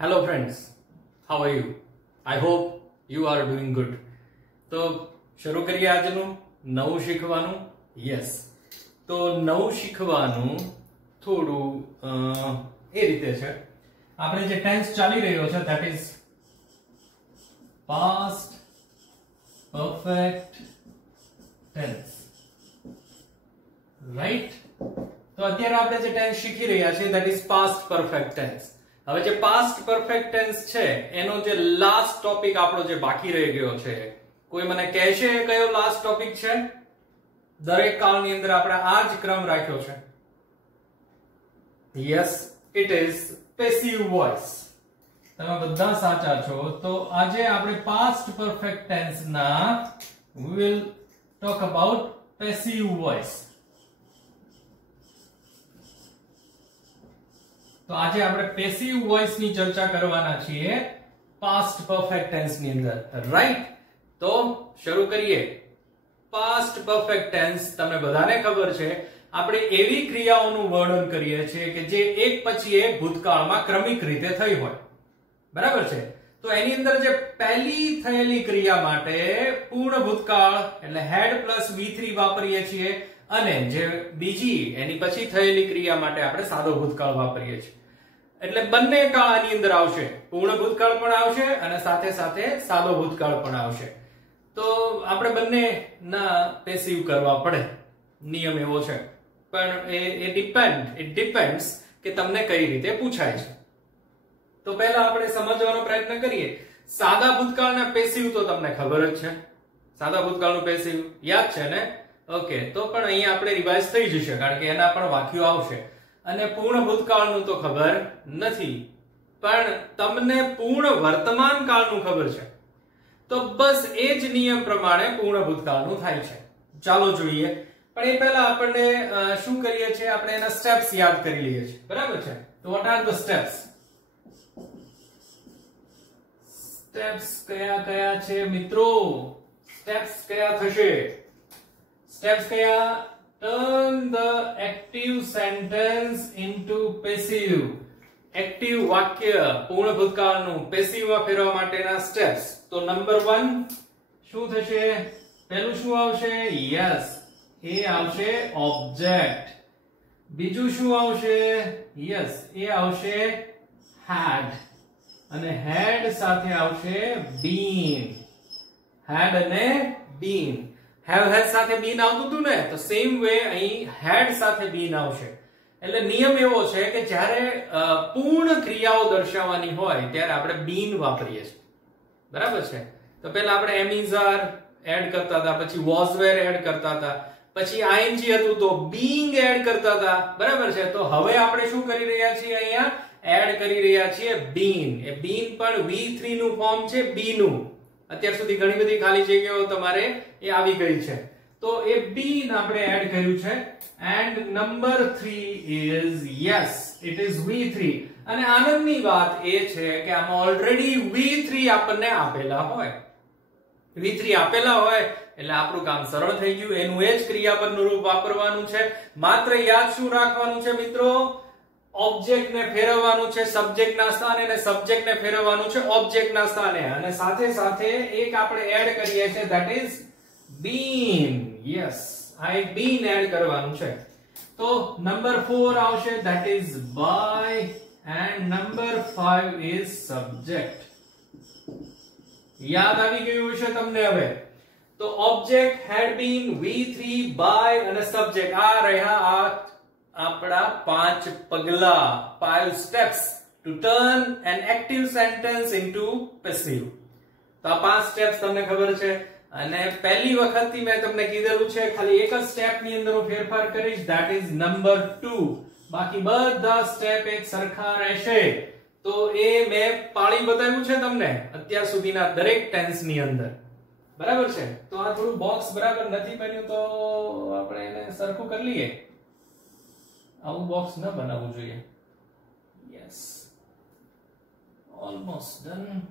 Hello friends, how are you? I hope you are doing good. તો શરૂ કરીએ આજનું નવું શીખવાનું. યસ, તો નવું શીખવાનું થોડું એ રીતે છે. આપણે જે ટેન્સ ચાલી રહ્યો છે that is past perfect tense, right? તો અત્યારે આપણે જે ટેન્સ શીખી રહ્યા છીએ that is past perfect tense. હવે જે પાસ્ટ પરફેક્ટ ટેન્સ છે એનો જે લાસ્ટ ટોપિક આપણો જે બાકી રહી ગયો છે, કોઈ મને કહેશે કયો લાસ્ટ ટોપિક છે? દરેક કાળની અંદર આપણે આ જ ક્રમ રાખ્યો છે. Yes, it is passive voice. તમે બધા સાચા છો. તો આજે આપણે પાસ્ટ પરફેક્ટ ટેન્સ ના we will talk about passive voice. તો આજે આપણે પેસિવ વોઇસ ની ચર્ચા કરવાના છીએ પાસ્ટ પરફેક્ટ ટેન્સ ની અંદર, રાઈટ? તો શરૂ કરીએ. પાસ્ટ પરફેક્ટ ટેન્સ તમને બધાને ખબર છે, આપણે એવી ક્રિયાઓનું વર્ણન કરીએ છીએ કે જે એક પછી એક ભૂતકાળમાં ક્રમિક રીતે થઈ હોય, બરાબર છે? તો એની અંદર જે પહેલી થયેલી ક્રિયા માટે પૂર્ણ ભૂતકાળ એટલે હેડ પ્લસ V3 વાપરીએ છીએ, અને જે બીજી એની પછી થયેલી ક્રિયા માટે આપણે સાદો ભૂતકાળ વાપરીએ છીએ. એટલે બંને કાળ આની અંદર આવશે, પૂર્ણ ભૂતકાળ પણ આવશે અને સાથે સાથે સાદો ભૂતકાળ પણ આવશે. તો આપણે બંને ના પેસિવ કરવા પડે, નિયમ એવો છે. પણ ઇટ ડિપેન્ડ્સ કે તમને કઈ રીતે પૂછાય છે. તો પહેલા આપણે સમજવાનો પ્રયત્ન કરીએ. સાદા ભૂતકાળના પેસિવ તો તમને ખબર જ છે. સાદા ભૂતકાળનું પેસિવ યાદ છે ને? ઓકે, તો પણ અહીંયા આપણે રિવાઇઝ થઈ જશે કારણ કે એના પણ વાક્યો આવશે. અને પૂર્ણ ભૂતકાળનું તો ખબર નથી, પણ તમને પૂર્ણ વર્તમાન કાળનું ખબર છે. તો બસ એ જ નિયમ પ્રમાણે પૂર્ણ ભૂતકાળનું થાય છે. ચાલો જોઈએ. પણ એ પહેલા આપણે શું કરીએ છીએ, આપણે એના સ્ટેપ્સ યાદ કરી લઈએ છીએ, બરાબર છે? તો what are the steps? Steps કયા કયા છે મિત્રો? સ્ટેપ્સ કયા થશે? સ્ટેપ્સ કયા? Turn the active sentence into passive. Active વાક્ય પૂર્ણ ભૂતકાળનું પેસિવ માં ફેરવવા માટેના સ્ટેપ્સ. તો નંબર 1 શું થશે? પહેલું શું આવશે? યસ, એ આવશે ઓબ્જેક્ટ. બીજું શું આવશે? યસ, એ આવશે had. અને had સાથે આવશે been. had અને been. have સાથે been આવતું હતું ને, તો સેમ વે અહીં had સાથે been આવશે. એટલે નિયમ એવો છે કે જ્યારે પૂર્ણ ક્રિયાઓ દર્શાવવાની હોય ત્યારે આપણે been વાપરીએ છીએ, બરાબર છે? તો પહેલા આપણે am is are એડ કરતા હતા, પછી was were એડ કરતા હતા, પછી ing હતું તો being એડ કરતા હતા, બરાબર છે? તો હવે આપણે શું કરી રહ્યા છીએ? અહીંયા એડ કરી રહ્યા છીએ been. એ been પણ V3 નું ફોર્મ છે, be નું. અત્યાર સુધી ઘણી બધી ખાલી જગ્યાઓ તમારે એ આવી ગઈ છે. તો એ been આપણે એડ કર્યું છે. And number 3 is yes, it is V3. અને આનંદની વાત એ છે કે આમાં ઓલરેડી V3 આપણને આપેલા હોય. V3 આપેલા હોય એટલે આપણું કામ સરળ થઈ ગયું. એનું એ જ ક્રિયાપદનું રૂપ વાપરવાનું છે. માત્ર યાદ શું રાખવાનું છે મિત્રો? ઓબ્જેક્ટ ને ફેરવવાનું છે સબ્જેક્ટ ના સ્થાને, અને સબ્જેક્ટ ને ફેરવવાનું છે ઓબ્જેક્ટ ના સ્થાને, અને સાથે સાથે એક આપણે એડ કરીએ છીએ that is been. yes, I been add કરવાનું છે. તો નંબર 4 આવશે that is by, and number 5 is subject. યાદ આવી ગયું હશે તમને હવે? તો object, had been, V3, by અને સબ્જેક્ટ, આ રહ્યા આ આપણા 5 પગલા, 5 steps to turn an active sentence into passive. તો આ 5 steps તમને ખબર છે. અને પહેલી વખતથી મેં તમને કીધેલું છે ખાલી એક જ સ્ટેપ ની અંદર હું ફેરફાર કરીશ, that is નંબર 2. બાકી બધા સ્ટેપ એક સરખા રહેશે. તો એ મેં પાળી બતાવ્યું છે તમને અત્યાર સુધીના દરેક ટેન્સ ની અંદર, બરાબર છે? તો આ થોડું બોક્સ બરાબર નથી બન્યું તો આપણે એને સરખું કરી લઈએ. આવું બોક્સ ન બનાવવું જોઈએ. Yes, almost done.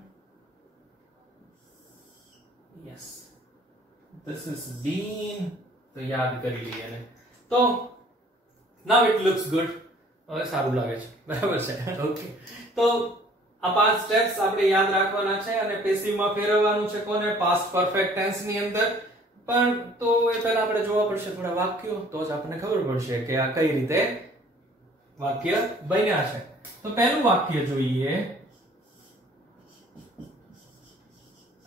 Yes, this is been. તો યાદ કરી લઈએ ને. તો નાઉ ઇટ લુક્સ ગુડ. હવે સારું લાગે છે, બરાબર છે? ઓકે, તો આ 5 સ્ટેપ્સ આપણે યાદ રાખવાના છે અને પેસિવ માં ફેરવવાનું છે કોને પાસ્ટ પરફેક્ટ ટેન્સ ની અંદર. પણ તો એ પહેલા આપણે જોવા પડશે થોડા વાક્યો, તો જ આપણને ખબર પડશે કે આ કઈ રીતે વાક્ય બન્યા છે. તો પહેલું વાક્ય જોઈએ.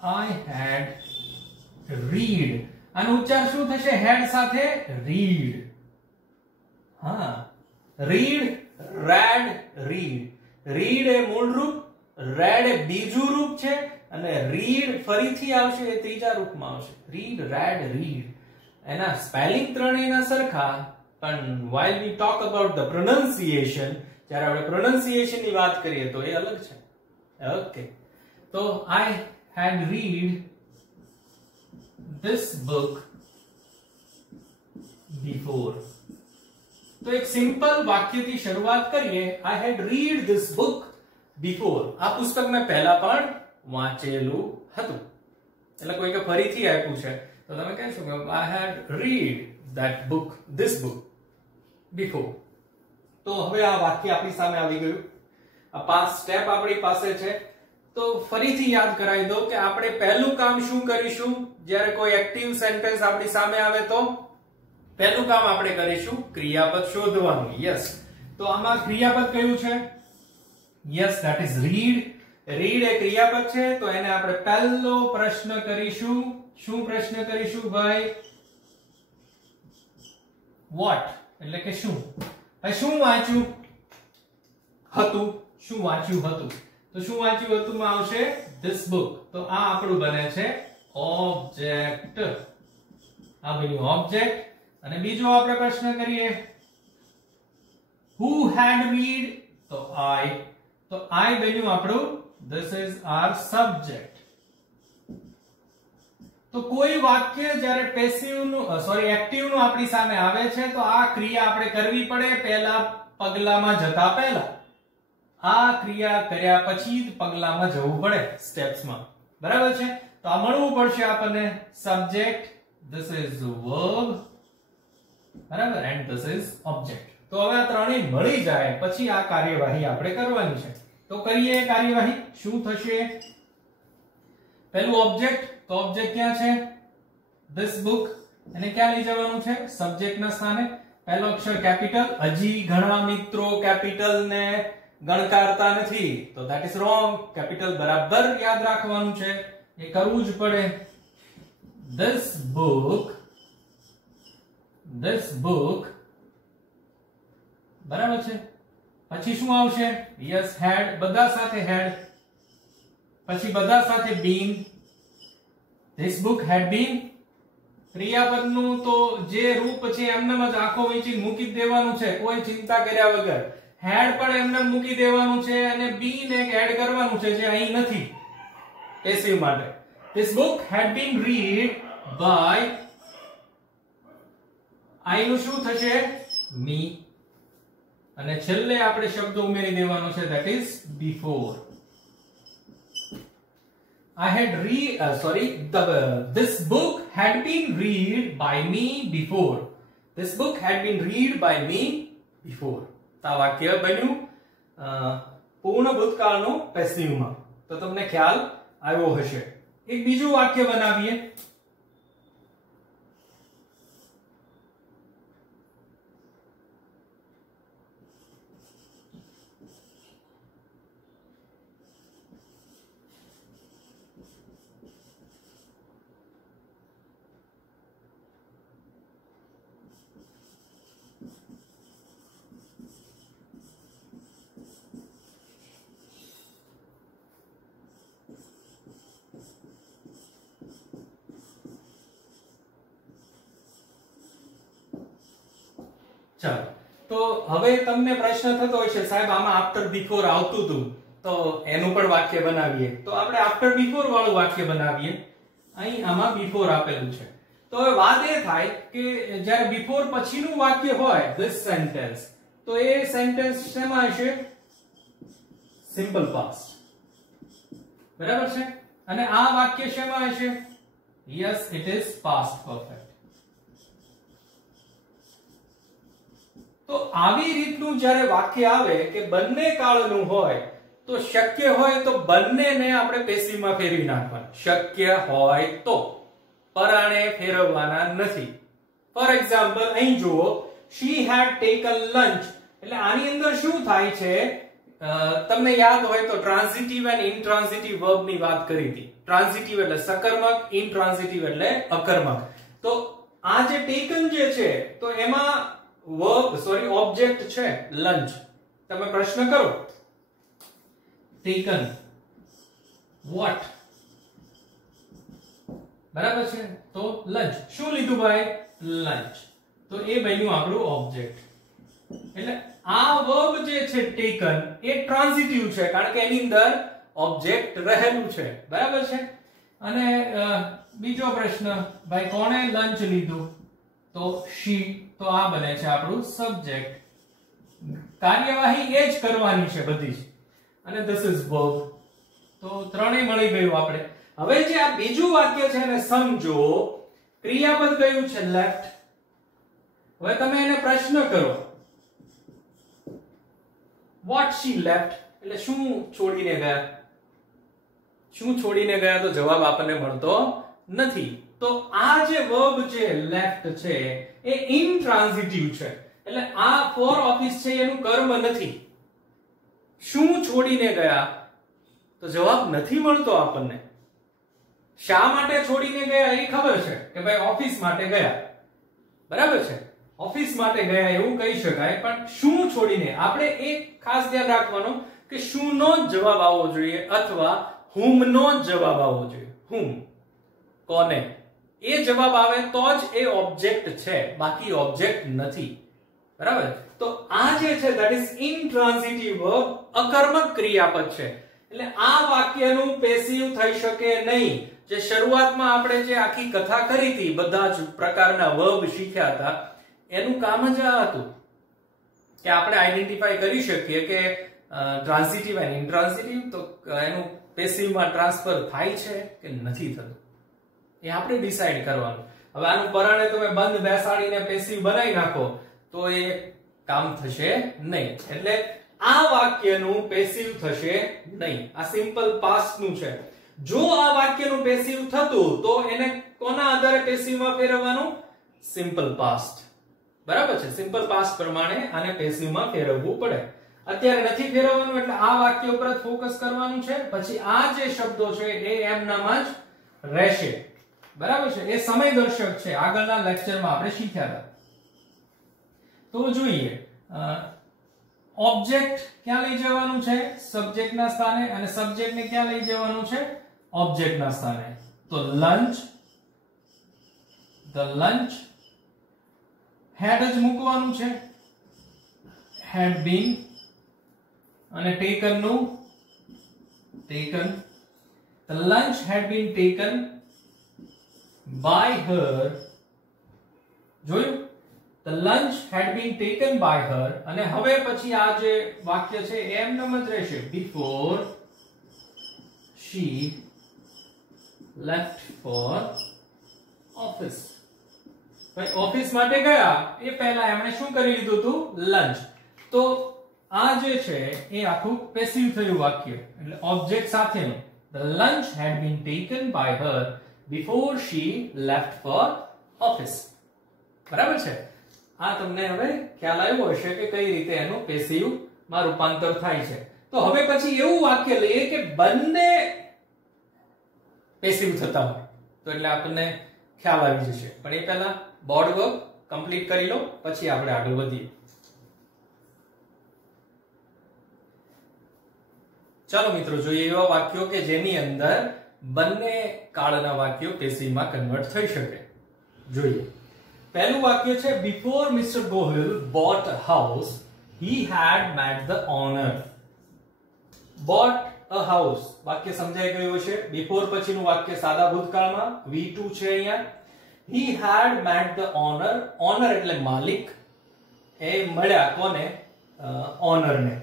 I had read. આનો ઉચ્ચાર શું થશે? હેડ સાથે રીડ. હા, રીડ, રેડ, રીડ. રીડ એ મૂળ રૂપ, રેડ એ બીજું રૂપ છે અને રીડ ફરીથી આવશે એ ત્રીજા રૂપમાં આવશે. Read, red, read. એના સ્પેલિંગ ત્રણેયના સરખા, પણ while we talk about the pronunciation, જ્યારે આપણે pronunciation ની વાત કરીએ તો એ અલગ છે. ઓકે, તો I had read this book before. તો એક સિમ્પલ વાક્યથી શરૂઆત કરીએ. I had read this book before. આ પુસ્તક મેં પહેલા પણ વાંચેલું હતું. એટલે કોઈ કે ફરીથી આપ્યું છે તો તમે કહેશો કે I had read that book, this book before. તો હવે આ વાક્ય આપણી સામે આવી ગયું. આ 5 સ્ટેપ આપણી પાસે છે. તો ફરીથી યદ કરાવી દઉં કે આપણે પહેલું કામ શું કરીશું જ્યારે કોઈ એક્ટિવ સેન્ટેન્સ આપણી સામે આવે તો પહેલું કામ આપણે કરીશું ક્રિયાપદ શોધવાનું. યસ, તો આમાં ક્રિયાપદ કયું છે? Yes, that is read. Read એ ક્રિયાપદ છે, તો એને આપણે પહેલો પ્રશ્ન કરીશું. શું પ્રશ્ન કરીશું ભાઈ? વોટ, એટલે કે શું. ભાઈ શું વાંચ્યું હતું? શું વાંચ્યું હતું? તો શું વાંચ્યું હતું માં આવશે this book. તો આ આપણું બને છે ઓબ્જેક્ટ. આ બન્યું ઓબ્જેક્ટ. અને બીજો આપણે પ્રશ્ન કરીએ who had read, તો I. તો I બન્યું આપણું this is our subject. તો કોઈ વાક્ય જ્યારે પેસિવ નું એક્ટિવ નું આપણી સામે આવે છે તો આ ક્રિયા આપણે કરવી પડે પહેલા પગલામાં જતા પહેલા. આ ક્રિયા કર્યા પછી જ પગલામાં જવું પડે સ્ટેપ્સમાં. બરાબર છે? તો આ મળવું પડશે આપણને સબ્જેક્ટ, this is verb, બરાબર, and this is object. તો હવે આ ત્રણેય મળી જાય પછી આ કાર્યવાહી આપણે કરવાની છે. તો કરીએ કાર્યવાહી. શું થશે? પહેલું ઓબ્જેક્ટ. તો ઓબ્જેક્ટ ક્યાં છે? this book. એને ક્યાં લઈ જવાનું છે? સબ્જેક્ટના સ્થાને. પહેલો અક્ષર કેપિટલ. હજી ઘણા મિત્રો કેપિટલ ને ગણકારતા નથી, તો that is wrong. કેપિટલ બરાબર યાદ રાખવાનું છે, એ કરવું જ પડે. this book, બરાબર છે. પછી શું આવશે? yes, had. બધા સાથે had. પછી બધા સાથે been. this book had been. ક્રિયાપદનું તો જે રૂપ છે એમને જ આખો વીંચી મૂકી દેવાનું છે, કોઈ ચિંતા કર્યા વગર. હેડ પણ એમને મૂકી દેવાનું છે અને બીન એક એડ કરવાનું છે જે અહીં નથી પેસિવ માટે. this book had been read by, I નું શું થશે? me. અને છેલ્લે આપણે શબ્દ ઉમેરી દેવાનો છે, that is before. This book had been read by me before. This book had been read by me before. આ વાક્ય બન્યું પૂર્ણ ભૂતકાળનું પેસિવમાં. તો તમને ખ્યાલ આવ્યો હશે. એક બીજું વાક્ય બનાવીએ. ચાલો, તો હવે તમને પ્રશ્ન થતો હશે સાહેબ આમાં આફ્ટર બિફોર આવતું હતું તો એનું પણ વાક્ય બનાવીએ. તો આપણે આફ્ટર બિફોર વાળું વાક્ય બનાવીએ. અહીં આમાં બિફોર આપેલું છે. તો હવે વાત એ થાય કે જ્યારે બિફોર પછીનું વાક્ય હોય this sentence, તો એ સેન્ટેન્સ શેમાં હશે? Simple past. બરાબર છે? અને આ વાક્ય શેમાં હશે? yes, it is past perfect. તો આવી રીતનું જ્યારે વાક્ય આવે કે બંને કાળનું હોય તો શક્ય હોય તો બંનેને આપણે પેસિવમાં ફેરવી નાખવાના. શક્ય હોય તો, પરાણે ફેરવવાના નથી. ફોર એક્ઝામ્પલ અહીં જુઓ, she had taken lunch. એટલે આની અંદર શું થાય છે, તમને યાદ હોય તો ટ્રાન્ઝિટિવ અને ઇન્ટ્રાન્ઝિટિવ વર્બ ની વાત કરી હતી. ટ્રાન્ઝિટિવ એટલે સકર્મક, ઇન્ટ્રાન્ઝિટિવ એટલે અકર્મક. તો આ જે ટેકન જે છે તો એમાં ઓબ્જેક્ટ છે લંચ. તમે પ્રશ્ન કરો, ટેકન વોટ, બરાબર છે, તો લંચ. શું લીધું ભાઈ? લંચ. તો એ બન્યું આપણું ઓબ્જેક્ટ. એટલે આ વર્બ જે છે ટેકન એ ટ્રાન્ઝિટિવ છે, કારણ કે એની અંદર ઓબ્જેક્ટ રહેલું છે, બરાબર છે. અને બીજો પ્રશ્ન, ભાઈ કોણે લંચ લીધું? તો she. તો આ બને છે આપણું સબ્જેક્ટ. કાર્યવાહી એ જ કરવાની છે બધી જ, અને this is verb. તો ત્રણેય મળી ગયું આપણે. હવે જે આ બીજું વાક્ય છે એને સમજો. ક્રિયાપદ કયું છે? લેફ્ટ. હવે તમે એને પ્રશ્ન કરો, what she left, એટલે શું છોડીને ગયા? શું છોડીને ગયા? તો જવાબ આપણને મળતો નથી. તો આ જે વર્બ છે લેફ્ટ છે એ ઇન્ટ્રાન્ઝિટિવ છે, એટલે આ ફોર ઓફિસ છે એનું કર્મ નથી. શું છોડીને ગયા? તો જવાબ નથી મળતો આપણને. શા માટે છોડીને ગયા એ ખબર છે કે ભાઈ ઓફિસ માટે ગયા, બરાબર છે, ઓફિસ માટે ગયા એવું કહી શકાય. પણ શું છોડીને? આપણે એક ખાસ ધ્યાન રાખવાનું કે શું નો જવાબ આવવો જોઈએ અથવા whom નો જવાબ આવવો જોઈએ. whom, કોને, એ જવાબ આવે તો જ એ ઓબ્જેક્ટ છે, બાકી ઓબ્જેક્ટ નથી, બરાબર. તો આ જે છે that is intransitive verb, અકર્મક ક્રિયાપદ છે. એટલે આ વાક્યનું પેસિવ થઈ શકે નહીં. જે શરૂઆતમાં આપણે જે આખી કથા કરી હતી, બધા જ પ્રકારના વર્બ શીખ્યા હતા, એનું કામ જ આ હતું કે આપણે આઈડેન્ટિફાઈ કરી શકીએ કે ટ્રાન્ઝિટિવ અને ઇન્ટ્રાન્ઝિટિવ, તો એનું પેસિવમાં ટ્રાન્સફર થાય છે કે નથી થતું, એ આપણે ડિસાઈડ કરવાનું. હવે આનું પરાણે તમે બંધ બેસાડીને પેસિવ બનાવી નાખો તો એ કામ થશે નહીં. એટલે આ વાક્યનું પેસિવ થશે નહીં. આ સિમ્પલ પાસ્ટ નું છે. જો આ વાક્યનું પેસિવ થતું તો એને કોના આધારે પેસિવમાં ફેરવવાનું? સિમ્પલ પાસ્ટ, બરાબર છે. સિમ્પલ પાસ્ટ પ્રમાણે આને પેસિવમાં ફેરવવું પડે. અત્યારે નથી ફેરવવાનું, એટલે આ વાક્ય ઉપર ફોકસ કરવાનું છે. પછી આ જે શબ્દો છે એ એમનામાં જ રહેશે, બરાબર છે. એ સમયદર્શક છે, આગળના લેક્ચરમાં આપણે શીખ્યા હતા. તો જોઈએ, ઓબ્જેક્ટ ક્યાં લઈ જવાનું છે? સબ્જેક્ટના સ્થાને. અને સબ્જેક્ટને ક્યાં લઈ જવાનું છે? ઓબ્જેક્ટના સ્થાને. તો લંચ, ધ લંચ. હેડ જ મૂકવાનું છે, had been. અને taken નું taken. The lunch had been taken by her. જોયું? The lunch had been taken by her. અને હવે પછી આ જે વાક્ય છે એમ જ રહેશે. Before she left for office. ભાઈ ઓફિસ માટે ગયા એ પહેલા એમણે શું કરી લીધું હતું? લંચ. તો આ જે છે એ આખું પેસિવ થયું વાક્ય, એટલે ઓબ્જેક્ટ સાથેનું. The lunch had been taken by her before she left for office. બરાબર છે. આ તમને હવે ખ્યાલ આવ્યો હશે કે કઈ રીતે એનું પેસિવ માં રૂપાંતર થાય છે. તો હવે પછી એવું વાક્ય લઈએ કે બંને પેસિવ થતા હોય તો એટલે આપણને ખ્યાલ આવી જશે. પણ એ પહેલા બોર્ડ વર્ક કમ્પ્લીટ કરી લો, પછી આપણે આગળ વધીએ. ચાલો મિત્રો જોઈએ એવા વાક્યો કે જેની અંદર બંને કાળના વાક્યો પેસિવમાં કન્વર્ટ થઈ શકે. જોઈએ, પહેલું વાક્ય છે, before Mr. Gohil bought a house, he had met the owner. bought a house વાક્ય સમજાઈ ગયું હશે. before પછીનું વાક્ય સાદા ભૂતકાળમાં V2 છે અહીંયા. he had met the owner. owner એટલે માલિક. એ મળ્યા કોને? ઓનર ને,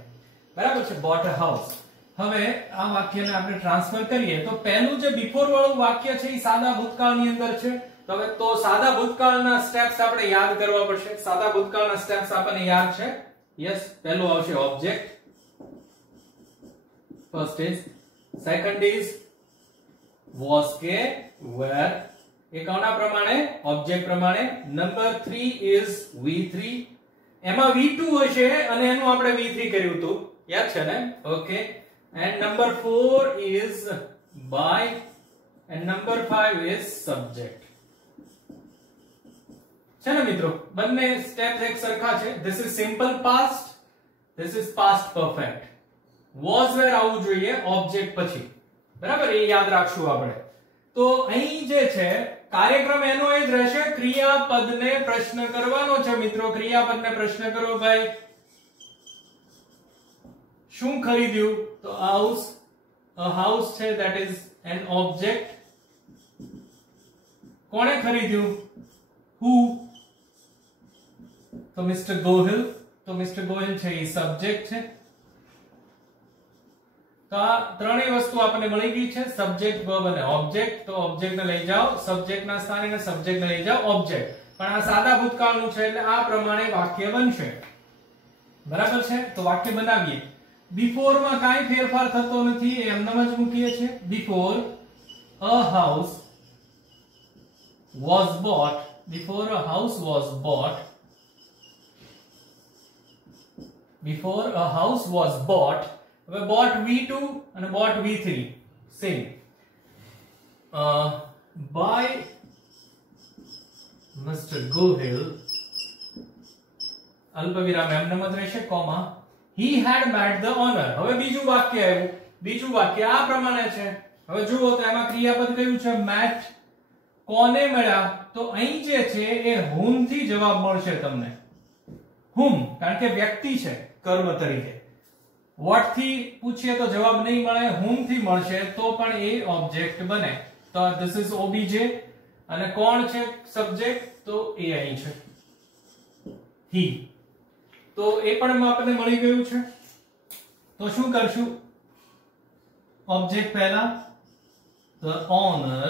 બરાબર છે. bought a house. હવે આ વાક્યને આપણે ટ્રાન્સફર કરીએ તો પહેલું જે બિફોર વાળું વાક્ય છે એ સાદા ભૂતકાળની અંદર છે. તો હવે તો સાદા ભૂતકાળના સ્ટેપ્સ આપણે યાદ કરવા પડશે. સાદા ભૂતકાળના સ્ટેપ્સ આપણને યાદ છે. યસ, પહેલું આવશે object, first is, second is was के were, એ કોના પ્રમાણે? ઓબ્જેક્ટ પ્રમાણે. નંબર 3 is V3, એમાં V2 હશે અને એનું આપણે V3 કર્યું હતું, યાદ છે ને? Okay. and number 4 is by, and number 5 is subject. છે ને મિત્રો? બંને સ્ટેપ્સ એક સરખા છે. this is simple past, this is past perfect. was where આવવું જોઈએ ઓબ્જેક્ટ પછી, બરાબર? એ યાદ રાખશું આપણે. તો અહીં જે છે કાર્યક્રમ એનો એ જ રહેશે, ક્રિયાપદને પ્રશ્ન કરવાનો છે મિત્રો. ક્રિયાપદને પ્રશ્ન કરો ભાઈ, શું ખરીદ્યું? તો હાઉસ, a house છે, that is an object. કોણે ખરીદ્યું? who? તો મિસ્ટર ગોહિલ, તો મિસ્ટર ગોહિલ છે એ સબ્જેક્ટ છે. તો આ ત્રણેય વસ્તુ આપણને મળી ગઈ છે, સબ્જેક્ટ, વર્બ અને ઓબ્જેક્ટ. તો ઓબ્જેક્ટ ને લઈ જાઓ સબ્જેક્ટ ના સ્થાને અને સબ્જેક્ટ ને લઈ જાઓ ઓબ્જેક્ટ. પણ આ સાદા ભૂતકાળનું છે એટલે આ પ્રમાણે વાક્ય બનશે, બરાબર છે? તો વાક્ય બનાવીએ. બિફોર માં કાંઈ ફેરફાર થતો નથી, એમનેમ જ મૂકીએ છીએ. Before a house was bought, before a house was bought, before a house was bought. હવે bought V2 અને bought V3 same. by Mr. Gohill, અલ્પવિરામ એમનેમ જ રહેશે, comma, he had met the owner. હવે બીજું વાક્ય આવ્યું. બીજું વાક્ય આ પ્રમાણે છે. હવે જુઓ તો એમાં ક્રિયાપદ કયું છે? met. કોને મળ્યા? તો અહીં જે છે એ whom થી જવાબ મળશે તમને. whom કારણ કે વ્યક્તિ છે કર્મ તરીકે. what થી પૂછીએ તો જવાબ નહીં મળે, whom થી મળશે તો પણ એ ઓબ્જેક્ટ બને. તો this is obj અને કોણ છે સબ્જેક્ટ? તો એ અહીં છે he. તો એ પણ આપણને મળી ગયું છે. તો શું કરશું? ઓબ્જેક્ટ પહેલા the owner,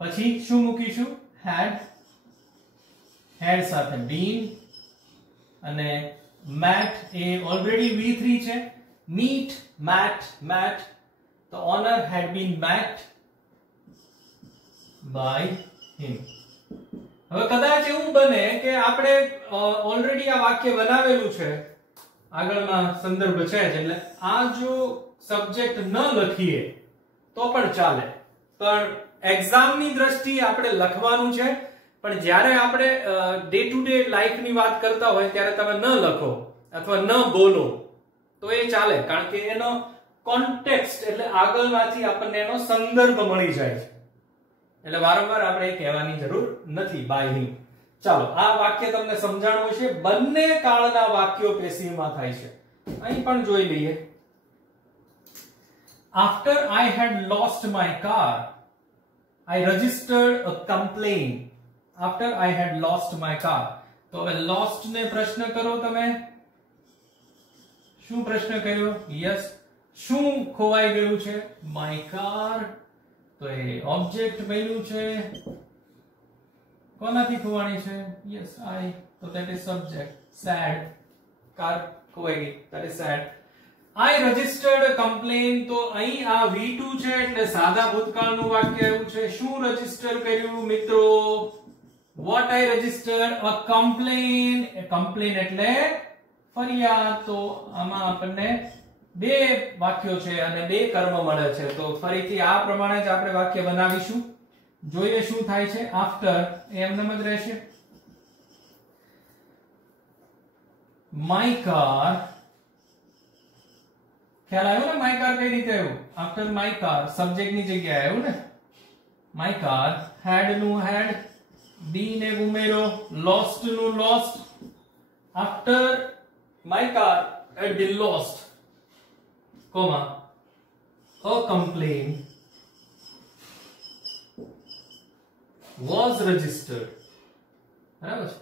પછી શું મૂકીશું? had, had સાથે been, અને met એ ઓલરેડી V3 છે. meet, met, met. The owner had been met by him. હવે કદાચ એવું બને કે આપણે ઓલરેડી આ વાક્ય બનાવેલું છે, આગળના સંદર્ભ છે જ, એટલે આ જો સબ્જેક્ટ ન લખીએ તો પણ ચાલે, પણ એક્ઝામની દ્રષ્ટિએ આપણે લખવાનું છે. પણ જ્યારે આપણે ડે ટુ ડે લાઈફની વાત કરતા હોય ત્યારે તમે ન લખો અથવા ન બોલો તો એ ચાલે, કારણ કે એનો કોન્ટેક્સ્ટ એટલે આગળમાંથી આપણને એનો સંદર્ભ મળી જાય છે. એટલે વારંવાર આપણે એ કહેવાની જરૂર નથી બાય હિમ. ચાલો, આ વાક્ય તમને સમજાણું હશે. બંને કાળના વાક્યો પેસિવમાં થાય છે. અહીં પણ જોઈ લઈએ. After I had lost my car, I registered a complaint. After I had lost my car. તો હવે lost ને પ્રશ્ન કરો તમે. શું પ્રશ્ન કર્યો? યસ, શું ખોવાઈ ગયું છે? my car. તો એ ઓબ્જેક્ટ બન્યું છે. કોનાથી ખોવાણી છે? Yes, I. તો that is subject. sad. Car ખોવાઈ ગઈ, that is sad. I registered a complaint. તો અહીં આ V2 છે એટલે સાદા ભૂતકાળનું વાક્ય આવ્યું છે. શું રજીસ્ટર કર્યું મિત્રો? What I registered? A complaint. A complaint એટલે ફરિયાદ. તો આમાં આપણને બે વાક્યો છે અને બે કર્મ મળે છે. તો ફરીથી આ પ્રમાણે જ આપણે વાક્ય બનાવીશું. જોઈએ શું થાય છે. After એમનેમ જ રહેશે. My car. ખ્યાલ આવ્યો ને? my car કઈ રીતે આવ્યું? After my car સબ્જેક્ટ ની જગ્યાએ આવ્યું ને. My car. had નું had, been ને ઉમેરો, lost નું lost. After my car had been lost, comma, a complaint was registered. બરાબર છે?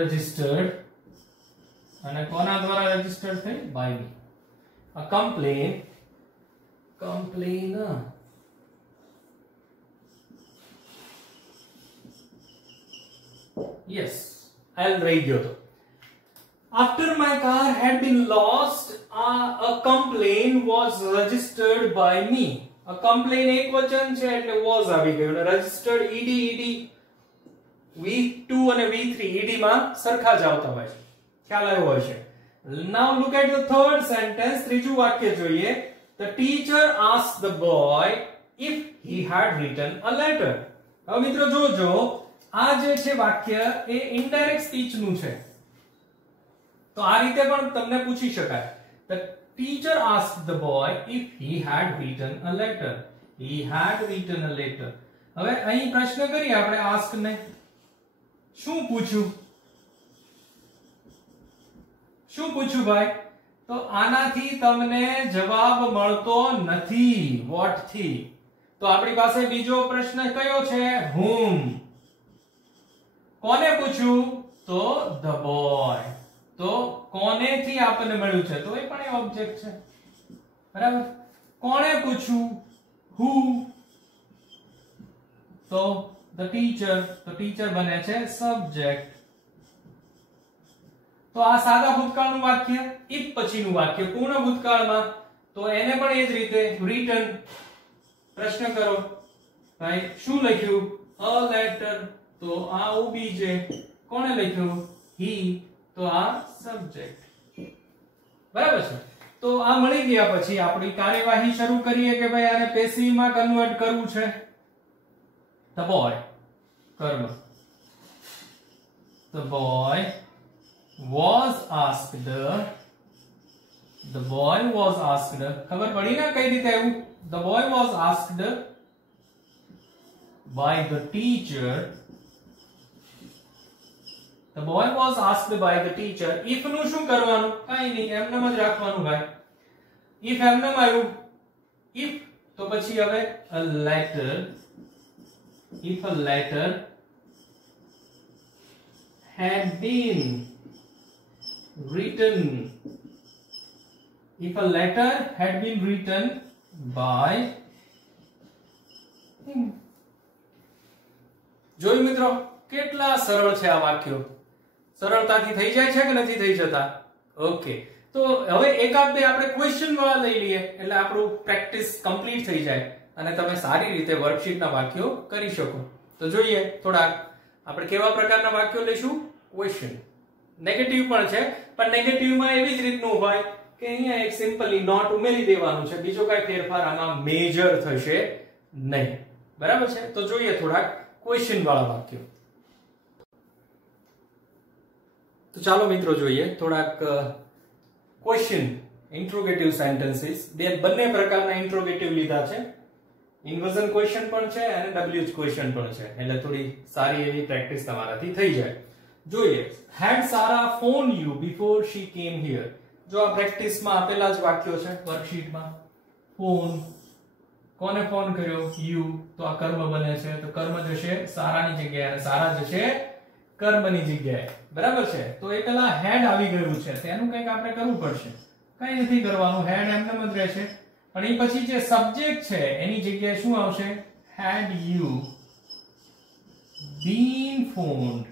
registered અને કોના દ્વારા રજીસ્ટર્ડ થઈ? by me. a complaint, complainer, yes, L રહી ગયો તો. After my car had been lost, a complaint was registered by me. A complaint એક વચન છે એટલે was આવી ગયું અને registered ed V2 અને V3 ed માં સરખા જ આવતા હોય છે. ખ્યાલ આવ્યો હશે. Now look at the third sentence. ત્રીજું વાક્ય જોઈએ. The teacher asked the boy if he had written a letter. હવે મિત્રો જોજો, આ જે છે વાક્ય એ ઇનડાયરેક્ટ સ્પીચ નું છે. તો આ રીતે પણ તમને પૂછી શકાય. The teacher asked the boy if he had written a letter. He had written a letter. હવે અહીં પ્રશ્ન કરીએ આપણે ask ને. શું પૂછ્યું? શું પૂછ્યું ભાઈ? તો આનાથી તમને જવાબ મળતો નથી. what થી. તો આપણી પાસે બીજો પ્રશ્ન કયો છે? whom. કોને પૂછ્યું? તો the boy. તો કોને થી આપણને મળ્યું છે? તો એ પણ એ ઓબ્જેક્ટ છે. બરાબર? કોણે પૂછ્યું? who. તો the teacher. તો ટીચર બને છે સબ્જેક્ટ. તો આ સાદા ભૂતકાળનું વાક્ય. if પછીનું વાક્ય પૂર્ણ ભૂતકાળમાં, તો એને પણ એ જ રીતે written. પ્રશ્ન કરો ભાઈ શું લખ્યું? a letter. તો આ ઓબીજે. કોણે લખ્યું? he. તો આ સબ્જેક્ટ. બરાબર છે. તો આ મળી ગયા પછી આપણી કાર્યવાહી શરૂ કરીએ કે ભાઈ આને પેસિવ માં કન્વર્ટ કરવું છે. the boy કર્મ. the boy was asked. the boy was asked. ખબર પડી ને કઈ રીતે આવ્યું? the boy was asked by the teacher. The boy was asked by the teacher. If નું શું કરવાનું? કાઈ નહીં, એમનેમ જ રાખવાનું ભાઈ. if એમનેમ આવ્યું, if તો પછી હવે a letter. if a letter had been written. if a letter had been written by him. જોયું મિત્રો કેટલા સરળ છે આ વાક્યો. સરળતાથી થઈ જાય છે કે નથી થઈ જતા? ઓકે. તો હવે એકાદ બે આપણે ક્વેશ્ચન વાળા લઈ લઈએ એટલે આપણું પ્રેક્ટિસ કમ્પ્લીટ થઈ જાય અને તમે સારી રીતે વર્કશીટના વાક્યો કરી શકો. તો જોઈએ થોડા આપણે કેવા પ્રકારના વાક્યો લઈશું. ક્વેશ્ચન નેગેટિવ પણ છે, પણ નેગેટિવમાં એવી જ રીતનું હોય કે અહીંયા એક સિમ્પલી નોટ ઉમેરી દેવાનું છે. બીજો કઈ ફેરફાર આમાં મેજર થશે નહીં. બરાબર છે? તો જોઈએ થોડાક ક્વેશ્ચન વાળા વાક્યો. તો ચાલો મિત્રો જોઈએ થોડાક ક્વેશ્ચન ઇન્ટ્રોગેટિવ સેન્ટેન્સીસ. બંને પ્રકારના ઇન્ટ્રોગેટિવ લીધા છે. ઇન્વર્ઝન ક્વેશ્ચન પણ છે અને ડબલ્યુએચ ક્વેશ્ચન પણ છે, એટલે થોડી સારી એવી પ્રેક્ટિસ તમારાથી થઈ જાય. જોઈએ. had Sarah phoned you before she came here. જો આ પ્રેક્ટિસમાં આપેલા જ વાક્યો છે વર્કશીટમાં. ફોન, કોને ફોન કર્યો? યુ. તો આ કર્મ બને છે, તો કર્મ જશે સારાની જગ્યાએ અને સારા જશે કર્મની જગ્યાએ. બરાબર છે? તો એ પેલા હેડ આવી ગયું છે, તેનું કંઈક આપણે કરવું પડશે. કઈ નથી કરવાનું, હેડ એમનેમ જ રહેશે. પણ એ પછી જે સબ્જેક્ટ છે એની જગ્યાએ શું આવશે? had you been phoned.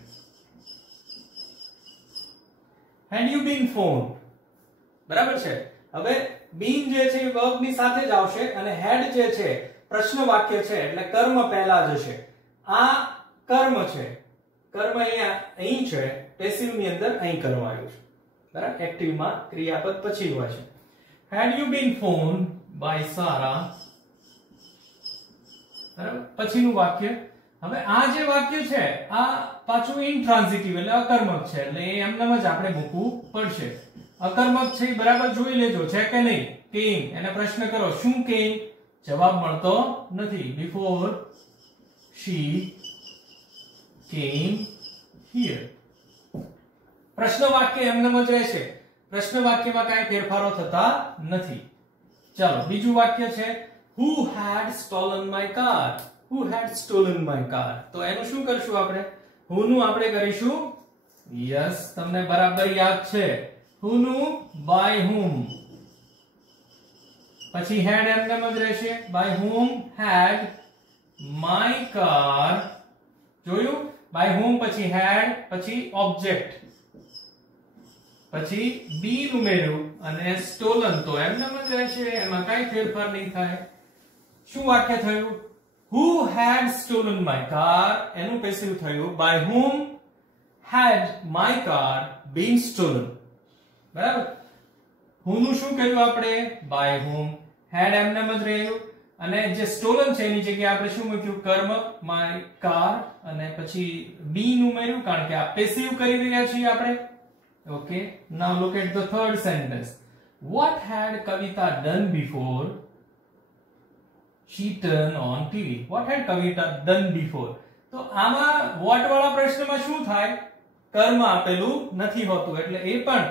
had you been phoned. બરાબર છે? હવે been જે છે એ વર્બ ની સાથે જ આવશે અને had જે છે પ્રશ્ન વાક્ય છે એટલે કર્મ પહેલા જ હશે. આ કર્મ છે. કર્મ અહીંયા અહીં છે, પેસિવ ની અંદર અહીં કર્મ આવ્યું છે. બરાબર? એક્ટિવ માં ક્રિયાપદ પછી હોય છે. had you been phoned by Sarah. બરાબર? પછીનું વાક્ય. હવે આ જે વાક્ય છે આ પાછું ઇન્ટ્રાન્ઝિટિવ એટલે અકર્મક છે, એટલે એ એમનેમ જ આપણે મૂકવું પડશે. અકર્મક છે બરાબર જોઈ લેજો છે કે નહીં. came, એને પ્રશ્ન કરો શું came? જવાબ મળતો નથી. before she came here. પ્રશ્ન વાક્ય એમનેમ જ રહેશે. પ્રશ્ન વાક્યમાં કાંઈ ફેરફારો થતા નથી. ચાલો બીજું વાક્ય છે who had stolen my car. who had stolen my car. તો એનું શું કરશું આપણે? who નું આપણે કરીશું યસ, તમને બરાબર યાદ છે. who નું by whom. પછી had એમનેમ જ રહેશે. by whom had my car. જોયું? બાય whom પછી had પછી ઓબ્જેક્ટ પછી been ઉમેર્યું અને stolen તો એમને જ રહેશે, એમાં કઈ ફેરફાર નહીં થાય. શું વાક્ય થયું? who had stolen my car એનું પેસિવ થયું. by whom had my car been stolen. બરાબર. who નું શું કર્યું આપણે? by whom. had એમને જ રહ્યું અને જે stolen છે એની જગ્યાએ આપણે શું મૂક્યું? કર્મ my car અને પછી been ઉમેર્યું કારણ કે આ પેસિવ કરી રહ્યા છીએ આપણે. Okay, now look at the third sentence. What had Kavita done before she turned on TV? What had Kavita done before? તો આમાં what વાળા પ્રશ્નમાં શું થાય? કર્મ આપેલું નથી હોતું એટલે એ પણ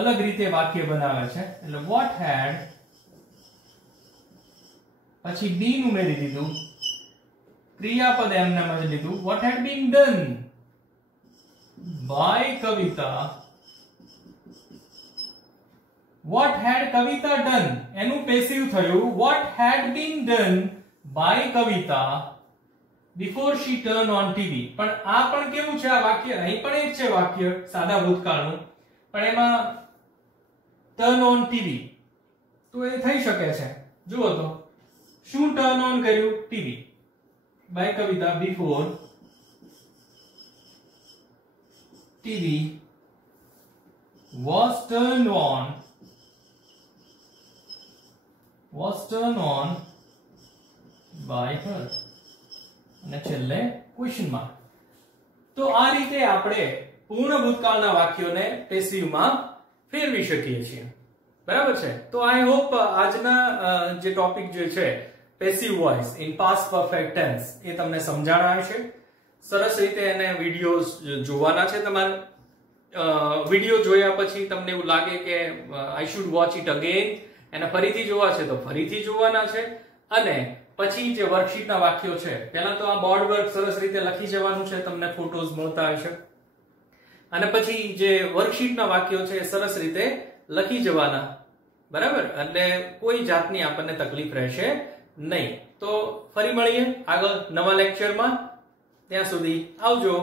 અલગ રીતે વાક્ય બનાવે છે. એટલે what had પછી been ઉમેરી દીધું, ક્રિયાપદ એમનામ જ લીધું. what had been done by Kavita. What had Kavita done એનું પેસિવ થયું. What had been done by Kavita before she turned on TV. પણ આ પણ કેવું છે આ વાક્ય? અહીં પણ એક છે વાક્ય સાદા ભૂતકાળનું, પણ એમાં turn on TV તો એ થઈ શકે છે. જુઓ તો શું turn on કર્યું? TV by Kavita before TV was turned on by her. અને છેલ્લે ક્વેશ્ચન માર્ક. તો આ રીતે આપણે પૂર્ણ ભૂતકાળના વાક્યોને પેસિવમાં ફેરવી શકીએ છીએ. બરાબર છે? તો આઈ હોપ આજના જે ટોપિક જે છે passive voice in past perfect tense એ તમને સમજાણા હશે. સરસ રીતે એને વિડિયોઝ જોવાના છે તમારે. વિડિયો જોયા પછી તમને એવું લાગે કે I should watch it again, એને ફરીથી જોવા છે તો ફરીથી જોવાના છે. અને પછી જે વર્કશીટના વાક્યો છે પહેલા તો આ બોર્ડ વર્ક સરસ રીતે લખી જવાનું છે, તમને ફોટોઝ મળતા હશે. અને પછી જે વર્કશીટના વાક્યો છે સરસ રીતે લખી જવાના. બરાબર? એટલે કોઈ જાતની આપણને તકલીફ રહેશે નહીં. તો ફરી મળીએ આગળ નવા લેક્ચરમાં. ત્યાં સુધી આવજો.